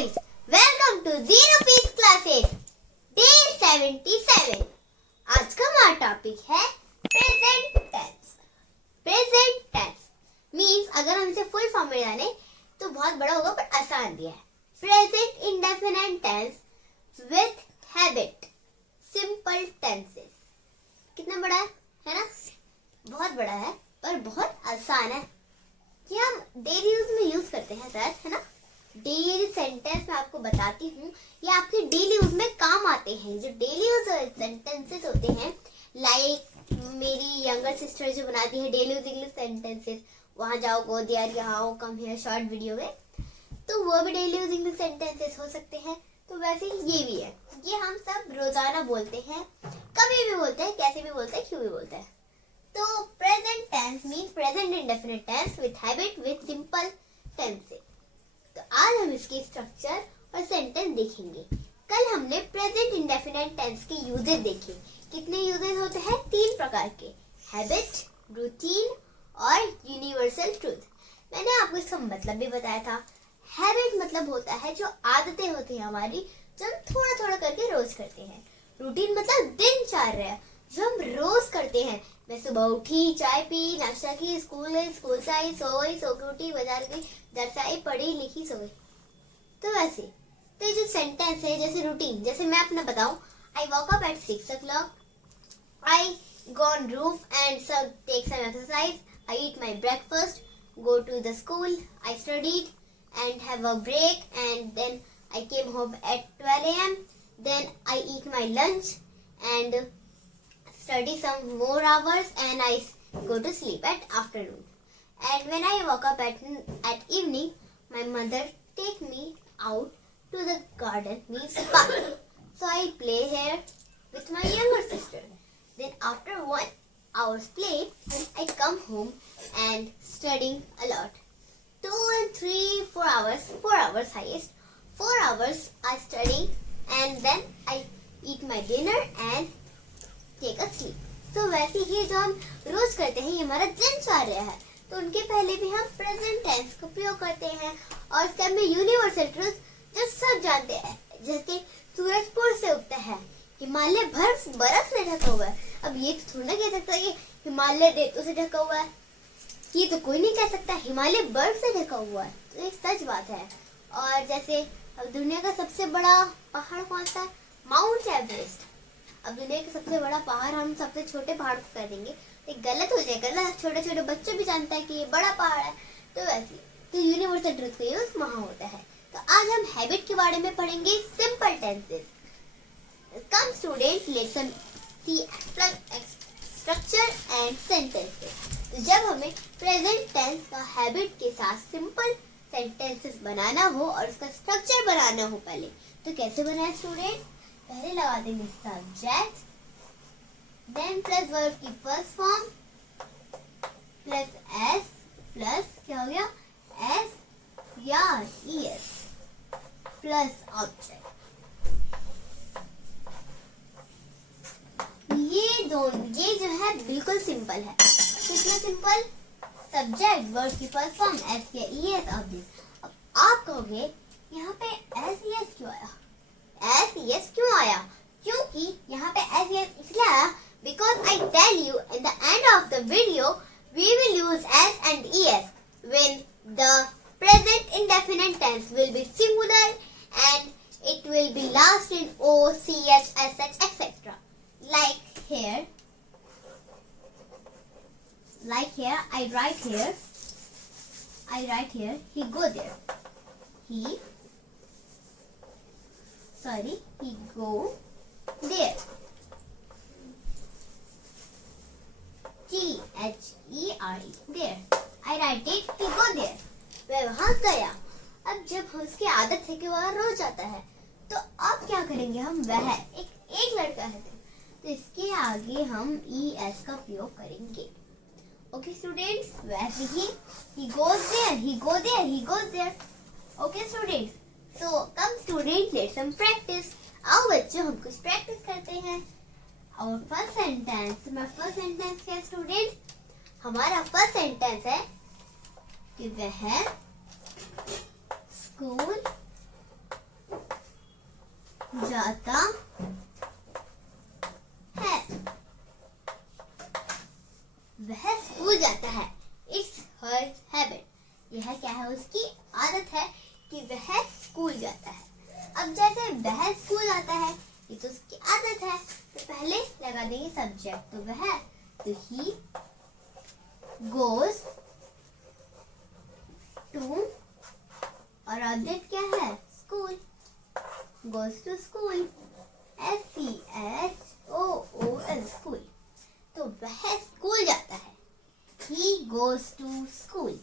guys, welcome to Zero Piece Classes, Day 77। आज का हमारा टॉपिक है present tense. Present tense means अगर हम इसे फुल फॉर्म में जाने तो बहुत बड़ा होगा पर आसान भी है। Present indefinite tense with habit simple tenses. कितना बड़ा है ना? बहुत बड़ा है और बहुत आसान है। ये हम डेली यूज में यूज करते हैं सर, है ना? डेली सेंटेंस मैं आपको बताती हूँ, ये आपके डेली यूज में काम आते हैं। जो डेली यूज सेंटेंसेस होते हैं, लाइक मेरी यंगर सिस्टर जो बनाती है डेली यूज इंग्लिश सेंटेंसेस, वहाँ जाओ, गो देयर, यहाँ आओ, कम हियर, शॉर्ट वीडियो में, तो वो भी डेली यूज इंग्लिश सेंटेंसेस हो सकते हैं। तो वैसे ये भी है, ये हम सब रोजाना बोलते हैं, कभी भी बोलते हैं, कैसे भी बोलते हैं, क्यों भी बोलते हैं। तो present tense means present indefinite tense with habit with simple tenses. तो आज हम इसके स्ट्रक्चर और सेंटेंस देखेंगे। कल हमने प्रेजेंट इंडेफिनिट टेंस के यूजेस देखे। कितने यूजेस होते हैं? 3 प्रकार के, हैबिट, रूटीन और यूनिवर्सल ट्रूथ। मैंने आपको इसका मतलब भी बताया था। हैबिट मतलब होता है जो आदतें होती हैं हमारी, जो हम थोड़ा थोड़ा करके रोज करते हैं। रूटीन मतलब दिनचर्या जो हम रोज करते हैं। मैं सुबह उठी, चाय पी, नाश्ता की, स्कूल गई, स्कूल से आई, सो गई, सो के उठी, बाजार गई, घर से आई, पढ़ी, लिखी, सो गई। तो वैसे तो ये जो सेंटेंस है, जैसे रूटीन, जैसे मैं अपना बताऊं, I walk up at 6 o'clock, I go on roof and take some exercise, I eat my breakfast, go to the school, I studied and have a break, and then I came home at 12 a.m. Then I eat my lunch and study some more hours, and I go to sleep at afternoon. And when I woke up at evening, my mother take me out to the garden, means park. So I play here with my younger sister. Then after 1 hour's play, I come home and studying a lot. 2 and 3, 4 hours, 4 hours highest. 4 hours I studying, and then I eat my dinner and take a sleep. तो वैसे ही जो हम रोज करते हैं, ये हमारा दिनचर्या है। तो उनके पहले भी हम प्रेजेंट टेंस का उपयोग करते हैं। और इसके में यूनिवर्सल ट्रूथ जो सब जानते हैं, जैसे सूरज पूर्व से उगता है, हिमालय बर्फ से ढका हुआ है। अब ये तो थोड़ा कह सकता है कि हिमालय रेतों से ढका हुआ है, ये तो कोई नहीं कह सकता हिमालय बर्फ से ढका हुआ है। तो ये सच बात है। और जैसे अब दुनिया का सबसे बड़ा पहाड़ कौन सा है? Mount Everest. अब दुनिया का सबसे बड़ा पहाड़ हम सबसे छोटे पहाड़ को कह देंगे, एक गलत हो जाएगा ना। छोटे छोटे बच्चे भी जानते हैं कि ये बड़ा पहाड़ है। तो वैसे तो यूनिवर्सल ट्रूथ का यूज वहाँ होता है। तो आज हम हैबिट के बारे में पढ़ेंगे, simple tenses. Come student, let's see structure and sentences. तो जब हमें प्रेजेंट टेंस का हैबिट के साथ सिंपल सेंटेंसेस बनाना हो और उसका स्ट्रक्चर बनाना हो पहले, तो कैसे बनाए स्टूडेंट? पहले लगा देंगे सब्जेक्ट, देन प्लस वर्ब की first form plus S plus क्या हो गया? एस या ईएस प्लस ऑब्जेक्ट। ये जो है बिल्कुल सिंपल है। कितना सिंपल? सब्जेक्ट, वर्ब की फर्स्ट फॉर्म, एस या ईएस, ऑब्जेक्ट। अब आप कहोगे यहाँ पे एस ईएस क्यों आया? एस ईएस क्यों आया? क्योंकि यहाँ पे एस ईएस इसलिए आया because I tell you in the end of the video we will use s and es when the present indefinite tense will be singular and it will be last in o, ch, sh, etc. Like here I write here he go there, he go there, T-H-E-R-E, there. I write it, he go there. वह वहाँ गया। अब जब उसकी आदत है कि वह रोज जाता है, तो अब क्या करेंगे हम? वह एक लड़का है, तो इसके आगे हम ES का उपयोग करेंगे। ओके स्टूडेंट्स, वैसे ही he goes there, he go there, he goes there. Okay students, so come students, let's some practice. आओ बच्चों, हम कुछ प्रैक्टिस करते हैं। और फर्स्ट सेंटेंस, हमारा फर्स्ट सेंटेंस क्या है स्टूडेंट्स? हमारा फर्स्ट सेंटेंस है कि वह स्कूल जाता है, वह स्कूल जाता है। इट्स हर हैबिट, यह क्या है, उसकी आदत है कि वह स्कूल जाता है। अब जैसे वह स्कूल जाता है, ये तो उसकी आदत है, तो पहले लगा देंगे सब्जेक्ट, तो वह, तो ही गोज टू, और ऑब्जेक्ट क्या है, school, goes to school, SCHOOL, school, तो वह स्कूल जाता है, he goes to school।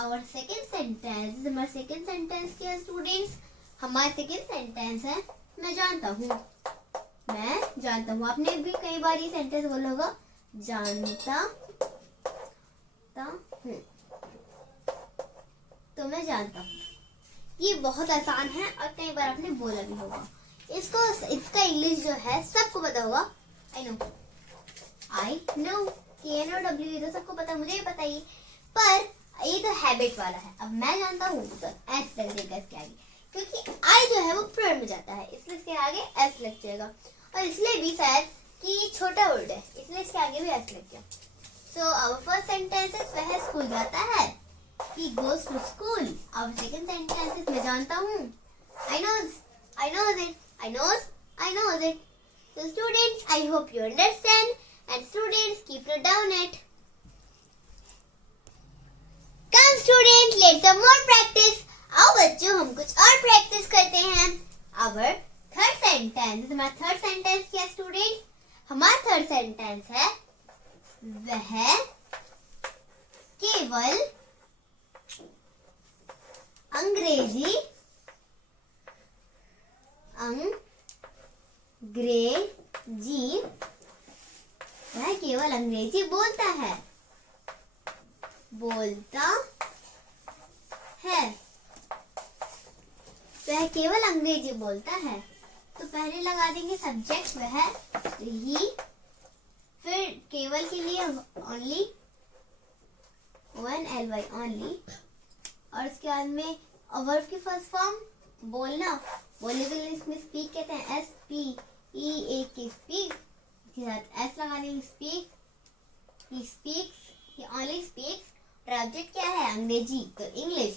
our second sentence, हमारा सेकेंड सेंटेंस क्या है स्टूडेंट्स, हमारा सेकेंड सेंटेंस है मैं जानता हूँ। मैं जानता हूँ, आपने भी कई बार ये सेंटेंस बोला होगा, जानता हूँ, तो मैं जानता हूँ। ये बहुत आसान है और कई बार आपने बोला भी होगा इसका इंग्लिश जो है सबको पता होगा, आई नो, KNOW, ये तो सबको पता, मुझे भी पता ही, पर ये तो हैबिट वाला है। अब मैं जानता हूँ तो एस लग जाएगा इसके आगे, क्योंकि आई जो है वो प्लूरल में जाता है, इसलिए इसके आगे एस लग जाएगा, और इसलिए भी शायद कि छोटा वर्ड है, इसलिए इसके आगे भी एस लग गया। So our first sentence is वह स्कूल जाता है, he goes to school। our second sentence is मैं जानता हूँ, I knows it। So students, I hope you understand, and students, keep note down it। Come students, let's some more practice। आओ बच्चों, हम कुछ और प्रैक्टिस करते हैं। our third sentence, हमारा थर्ड सेंटेंस क्या स्टूडेंट्स, हमारा थर्ड सेंटेंस है वह केवल अंग्रेजी वह केवल अंग्रेजी बोलता है, वह केवल अंग्रेजी बोलता है, तो पहले लगा देंगे सब्जेक्ट वह, ही, फिर केवल के लिए ओनली, ONLY ओनली, और उसके बाद में वर्ब की फर्स्ट फॉर्म बोलने के लिए इसमें स्पीक कहते हैं, SPEAK, स्पीक, इसके साथ एस लगा देंगे, speak, he speaks, he only speaks, और ऑब्जेक्ट क्या है, अंग्रेजी, तो इंग्लिश,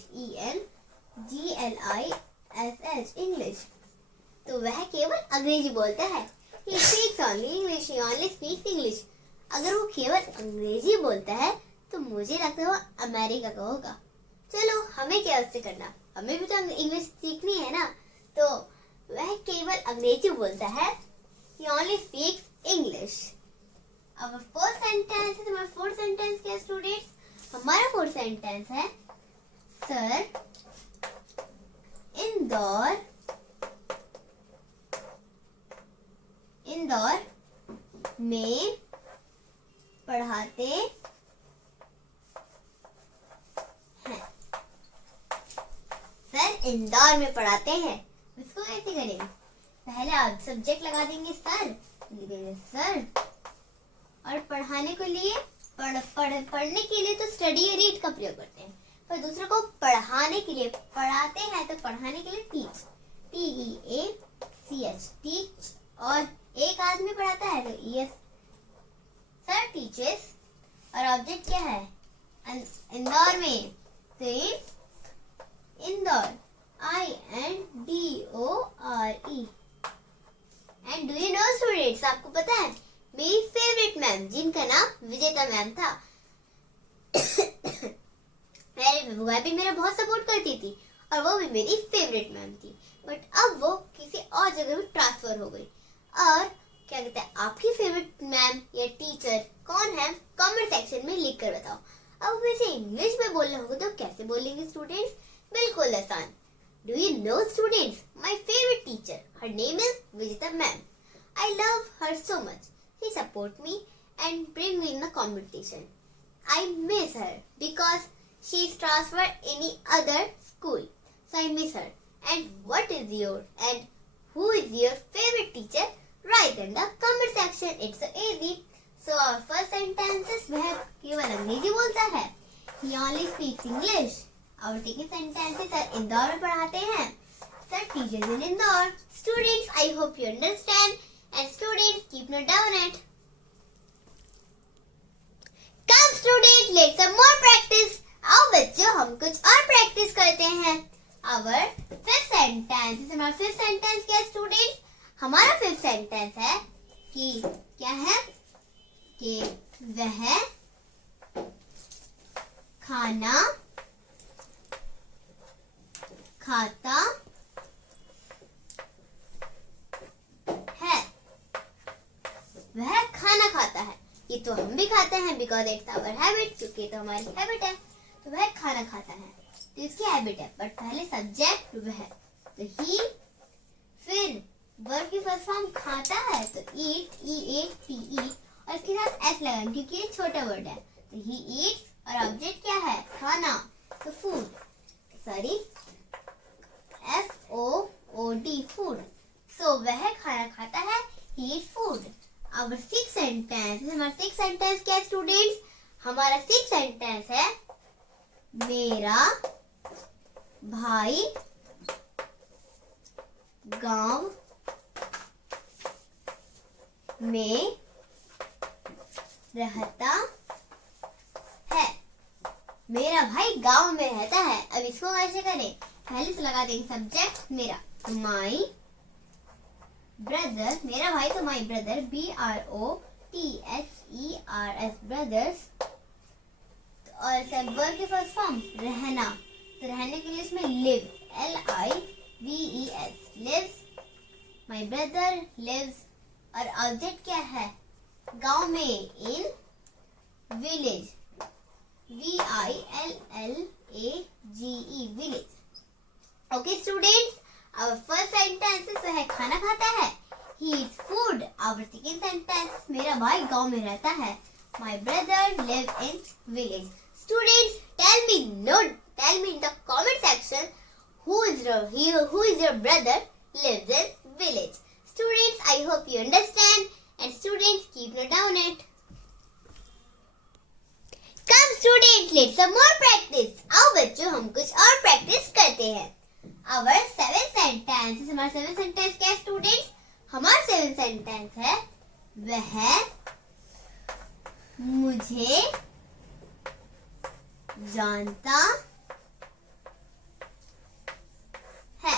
ENGLISH, इंग्लिश, तो वह केवल अंग्रेजी बोलता है, he speaks only English, he only speaks English। अगर वो केवल अंग्रेजी बोलता है तो मुझे लगता है वो अमेरिका का होगा। चलो, हमें क्या उससे करना, हमें भी तो इंग्लिश सीखनी है ना, तो वह केवल अंग्रेजी बोलता है, he only speaks English। अब फोर्थ सेंटेंस है, हमारा फोर्थ सेंटेंस क्या स्टूडेंट्स, हमारा फोर्थ सेंटेंस है सर इंदौर में पढ़ाते हैं। सर इंदौर में पढ़ाते हैं, इसको कैसे करेंगे, पहले आप सब्जेक्ट लगा देंगे सर, सर, और पढ़ाने के लिए पढ़ने के लिए तो स्टडी या रीड का प्रयोग करते हैं, पर दूसरों को पढ़ाने के लिए, पढ़ाते हैं तो पढ़ाने के लिए टीच, TEACH, टीच, और एक आदमी पढ़ाता है तो ES, सर टीचर्स, और ऑब्जेक्ट क्या है, इंदौर में, तो Indore, INDORE। And do you know students, आपको पता है मेरी फेवरेट मैम, जिनका नाम विजेता मैम था, वह भी मेरा बहुत सपोर्ट करती थी, और वो भी मेरी फेवरेट मैम थी, बट अब वो किसी और जगह में ट्रांसफर हो गई। और क्या कहते हैं, आपकी फेवरेट मैम या टीचर कौन है, कमेंट सेक्शन में लिख कर बताओ। अब वैसे इंग्लिश में बोलना होगा तो कैसे बोलेंगे स्टूडेंट्स, बिल्कुल आसान। Do you know students, my favourite teacher, her name is Vijita ma'am. I love her so much. She support me and bring me in the competition. I miss her because she is transferred any other school. So I miss her. And who is your favorite teacher? Write in the comment section. It's so easy. So our first sentence is वह केवल अंग्रेजी बोलता है, he only speaks English. Our second sentence is sir Indore में पढ़ाते हैं, sir teaches in Indore. Students, I hope you understand. And students, keep note down it. Come students, let's some more practice. आओ बच्चों हम कुछ और प्रैक्टिस करते हैं. Our fifth sentence. हमारा fifth sentence क्या है students? हमारा fifth sentence है कि क्या है कि वह खाना खाता है. वह खाना खाता है. ये तो हम भी खाते हैं बिकॉज इट्स आवर हैबिट, क्योंकि तो हमारी हैबिट है. तो वह खाना खाता है तो इसकी हैबिट है. बट पहले सब्जेक्ट वह, तो ही, फिर वर्ब की फर्स्ट फॉर्म खाता है तो ईट, EAT, और इसके साथ एस लगाएंगे क्योंकि ये छोटा वर्ड है. तो ही ईट्स और ऑब्जेक्ट क्या है खाना, तो फूड, सॉरी FOOD फूड. सो वह खाना खाता है, he eats food. Our sixth sentence. हमारा sixth sentence क्या है स्टूडेंट्स? हमारा sixth sentence है मेरा भाई गांव में रहता है. मेरा भाई गांव में रहता है. अब इसको कैसे करें? पहले से लगा देंगे सब्जेक्ट मेरा, माई ब्रदर, मेरा भाई तो माई ब्रदर, BROTHERS ब्रदर्स. और वर्ब की फर्स्ट फॉर्म रहना, तो रहने के लिए इसमें live, LIVES lives. My brother lives और ऑब्जेक्ट क्या है गांव में, in village, VILLAGE village. Okay students, our first sentence है खाना खाता है, he eats food. our second sentence मेरा भाई गांव में रहता है, my brother lives in village. Students, tell me in the comment section who is your brother lives in village. Students, I hope you understand, and students keep note down it. Come students, let's some more practice. आओ बच्चों हम कुछ और practice करते हैं. Our seventh sentence. हमारा seventh sentence क्या है students? हमारा seventh sentence है वह मुझे जानता है.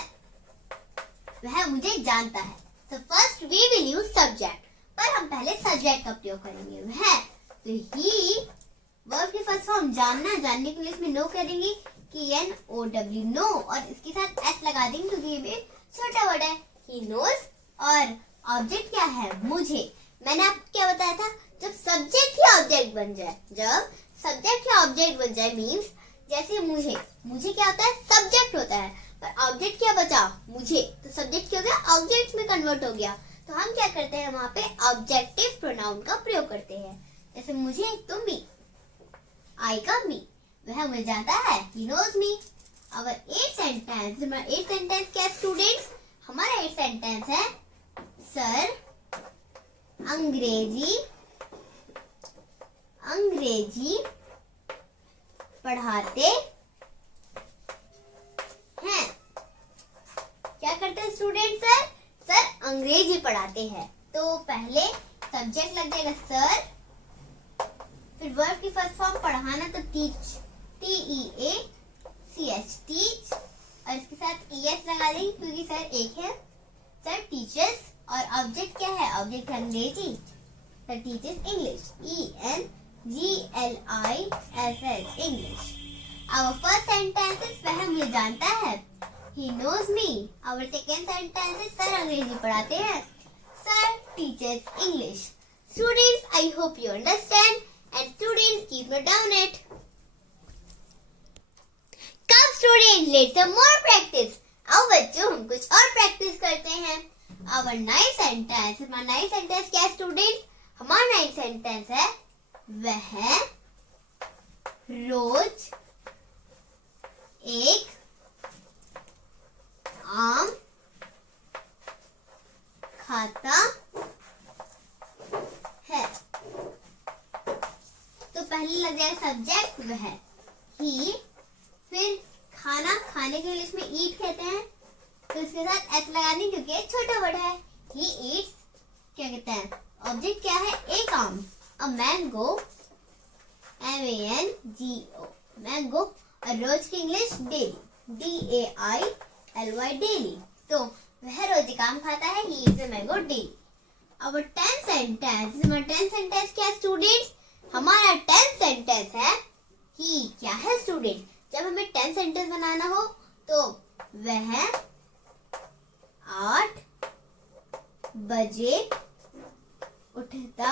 वह मुझे जानता है. So first we will use subject. पर हम पहले subject का प्रयोग करेंगे. वह, तो he, वर्ब की फर्स्ट फॉर्म जानना, जानने के लिए इसमें नो करेंगे कि NOW नो, और इसके साथ S लगा देंगे क्योंकि ये भी छोटा वर्ड है. He knows. और ऑब्जेक्ट क्या है मुझे. मैंने आपको क्या बताया था, जब सब्जेक्ट ही ऑब्जेक्ट बन जाए, जब सब्जेक्ट ही ऑब्जेक्ट बन जाए मीन्स जैसे मुझे क्या होता है सब्जेक्ट होता है, पर ऑब्जेक्ट क्या बचा मुझे, तो सब्जेक्ट क्या हो गया ऑब्जेक्ट में कन्वर्ट हो गया. तो हम क्या करते हैं वहां पे ऑब्जेक्टिव प्रोनाउन का प्रयोग करते हैं. जैसे मुझे तुम मी, आई का मी, वह मुझे जानता है, he knows me. Our eighth sentence. हमारा eighth sentence क्या है स्टूडेंट्स? हमारा eighth sentence है सर अंग्रेजी पढ़ाते हैं. क्या करते हैं स्टूडेंट? सर अंग्रेजी पढ़ाते हैं. तो पहले सब्जेक्ट लग जाएगा सर, फिर वर्ब की फर्स्ट फॉर्म पढ़ाना तो टीच, TEACH टीच, और इसके साथ ES लगा देंगे क्योंकि सर एक है. सर टीचर्स और ऑब्जेक्ट क्या है, ऑब्जेक्ट अंग्रेजी, sir teachers English, ENGLISH English. Our first sentence is वह मुझे जानता है, he knows me. Our second sentence is sir अंग्रेजी पढ़ाते हैं, sir teaches English. Students, I hope you understand, and students keep note down it. Come students, let's some more practice. आओ बच्चों हम कुछ और प्रैक्टिस करते हैं. Our ninth sentence. हमारा ninth sentence क्या है स्टूडेंट्स? हमारा ninth sentence है वह रोज एक आम खाता है. तो पहले लग जाएगा सब्जेक्ट वह, ही, फिर खाना, खाने के लिए इसमें ईट कहते हैं, तो इसके साथ एस लगानी क्योंकि ये छोटा वर्ड है। ही ईट्स, क्या कहते हैं, ऑब्जेक्ट क्या है, एक आम, अ मैंगो, MANGO, मैंगो। और रोज की इंग्लिश डेली, DAILY, डेली। तो वह रोज एक आम खाता है, he eats a mango daily. अब 10 सेंटेंस, हमारा 10 सेंटेंस क्या है स्टूडेंट्स, हमारा 10 सेंटेंस है कि क्या है स्टूडेंट, जब हमें 10 सेंटेंस बनाना हो तो वह 8 बजे उठता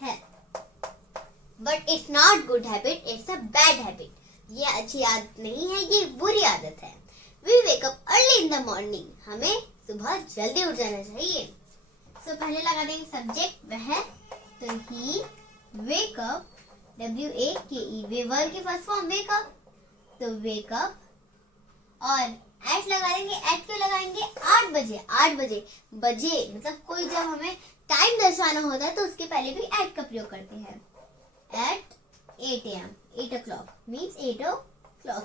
है। But it's not good habit, it's a bad habit. ये अच्छी आदत नहीं है, ये बुरी आदत है। We wake up early in the morning, हमें सुबह जल्दी उठ जाना चाहिए। सो पहले लगा देंगे सब्जेक्ट वह, तो ही वेक अप, WAKE, वे वर्ब की फर्स्ट फॉर्म वेक अप, तो वेक अप। और एट लगा देंगे, एट क्यों लगाएंगे, 8 बजे, 8 बजे, बजे मतलब कोई जब हमें टाइम दर्शाना होता है तो उसके पहले भी एट का प्रयोग करते हैं। At 8 AM, 8 o'clock means 8 o'clock,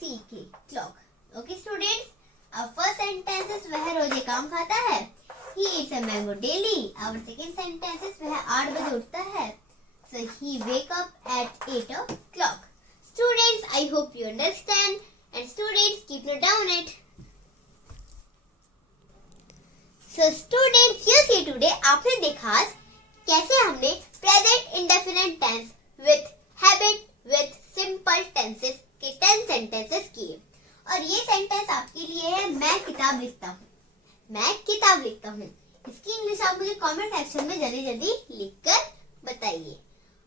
CLOCK, clock. Okay students, our first sentence is वह रोज एक आम खाता है, he eats a mango daily. Our second sentence is वह 8 बजे उठता है, so he wake up at 8 o'clock. Students, I hope you understand, and students keep note down it. So students, you see today आपने देखा कैसे हमने present indefinite tense with habit with simple tenses के 10 sentences किए। और ये sentence आपके लिए है, मैं किताब लिखता हूँ, मैं किताब लिखता हूँ। इसकी इंग्लिश आप मुझे कमेंट सेक्शन में जल्दी जल्दी लिखकर बताइए।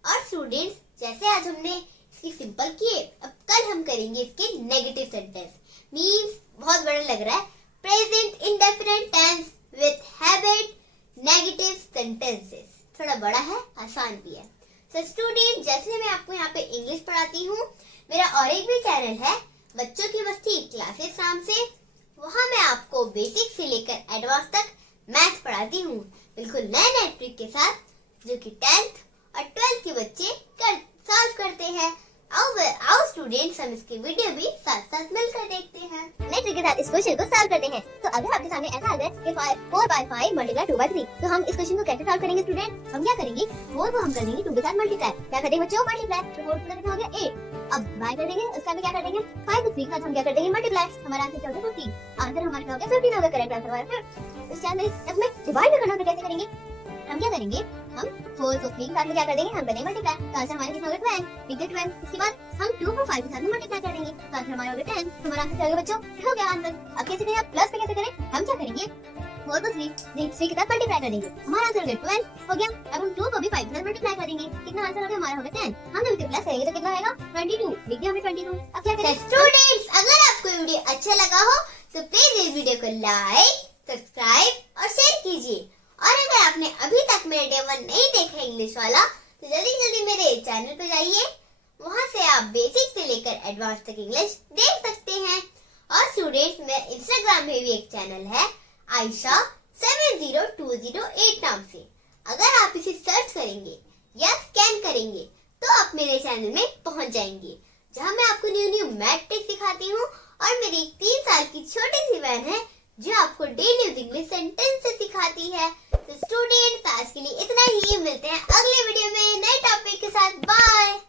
और स्टूडेंट्स, जैसे आज हमने इसकी सिंपल किए, अब कल हम करेंगे इसके नेगेटिव सेंटेंस। मींस बहुत बड़ा लग रहा है, present indefinite tense with habit negative sentences, थोड़ा बड़ा है, आसान भी है। सो स्टूडेंट, जैसे मैं आपको यहाँ पे इंग्लिश पढ़ाती हूँ, मेरा और एक भी चैनल है बच्चों की मस्ती क्लासेस नाम से, वहाँ मैं आपको बेसिक से लेकर एडवांस तक मैथ पढ़ाती हूँ, बिल्कुल नए नए ट्रिक के साथ, जो कि 10th और 12th के बच्चे सॉल्व करते हैं। आओ स्टूडेंट्स, हम इसके वीडियो भी साथ साथ मिलकर देखते हैं। नए ट्रिक के साथ इस क्वेश्चन को सॉल्व करते हैं। तो अगर आपके सामने ऐसा आ जाए कि 4 by 5 मल्टीप्लाई 2 by 3, तो हम इस क्वेश्चन को कैसे सॉल्व करेंगे स्टूडेंट? हम क्या करेंगे, 4 को हम कर देंगे 2 के साथ मल्टीप्लाई, क्या कर देंगे बच्चों, मल्टीप्लाई, तो 4 कितना हो गया 8। अब बाय कर देंगे, उसका भी क्या कर देंगे 5 को 3 के साथ हम क्या कर देंगे मल्टीप्लाई, हमारा आंसर क्या हो गया 15। आंसर हमारा क्या हो गया 15 हो गया, करेक्ट आंसर हमारा। इस चांस में जब हमें डिवाइड करना तो कैसे करेंगे, हम क्या करेंगे, हम 4 को 3 के साथ में क्या कर देंगे, हम करेंगे मल्टीप्लाई, तो आंसर हमारा कितना हो गया 12, ठीक है 12। इसके बाद हम 2 को 5 के साथ में मल्टीप्लाई कर देंगे, तो आंसर हमारा हो गया 10। हमारा आंसर क्या हो गया बच्चों, हो गया आंसर। अब कैसे करें, प्लस पे कैसे करें, हम क्या करेंगे 4 को 3 के साथ मल्टीप्लाई कर देंगे, हमारा आंसर हो गया 12 हो गया। अब हम 2 को भी 5 के साथ मल्टीप्लाई कर देंगे, कितना आंसर हो गया, हमारा हो गया 10। हम जब इसे प्लस करेंगे तो कितना आएगा 22, लिख दिया हमने 22। अब क्या करें स्टूडेंट्स, अगर आपको वीडियो अच्छा लगा हो तो प्लीज इस वीडियो को लाइक, सब्सक्राइब और शेयर कीजिए। और अगर आपने अभी तक मेरा डे 1 नहीं देखा इंग्लिश वाला, तो जल्दी जल्दी मेरे चैनल पे जाइए, वहाँ से आप बेसिक से लेकर एडवांस तक इंग्लिश देख सकते हैं। और स्टूडेंट्स, मेरा इंस्टाग्राम में भी एक चैनल है आयशा 70208 नाम से। अगर आप इसे सर्च करेंगे या स्कैन करेंगे तो आप मेरे चैनल में पहुंच जाएंगे, जहां मैं आपको न्यू मैथ ट्रिक सिखाती हूँ। और मेरी एक 3 साल की छोटी सी बहन है जो आपको डेली इंग्लिश सेंटेंस से सिखाती है। तो स्टूडेंट्स, आज के लिए इतना ही, मिलते हैं अगले वीडियो में नए टॉपिक के साथ। बाय।